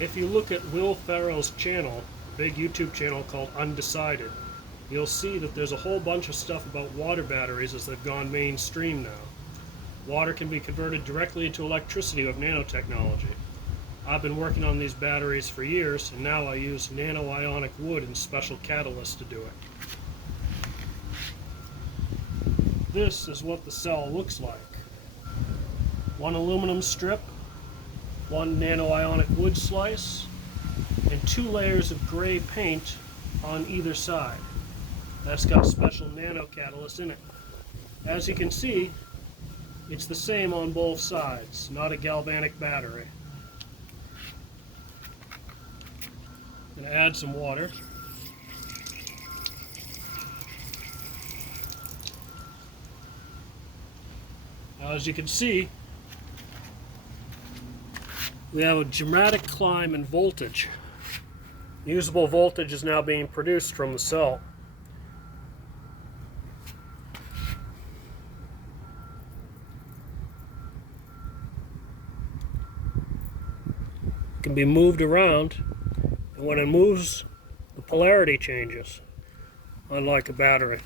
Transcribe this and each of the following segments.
If you look at Will Ferrell's channel, a big YouTube channel called Undecided, you'll see that there's a whole bunch of stuff about water batteries as they've gone mainstream now. Water can be converted directly into electricity with nanotechnology. I've been working on these batteries for years, and now I use nano-ionic wood and special catalysts to do it. This is what the cell looks like. One aluminum strip, one nano-ionic wood slice, and 2 layers of gray paint on either side. That's got special nano catalyst in it. As you can see, it's the same on both sides, not a galvanic battery. I'm going to add some water. Now, as you can see, we have a dramatic climb in voltage. Usable voltage is now being produced from the cell. It can be moved around, and when it moves, the polarity changes, unlike a battery.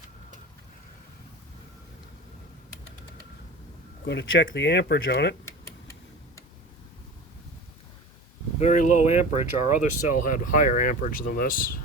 I'm going to check the amperage on it. Very low amperage. Our other cell had higher amperage than this.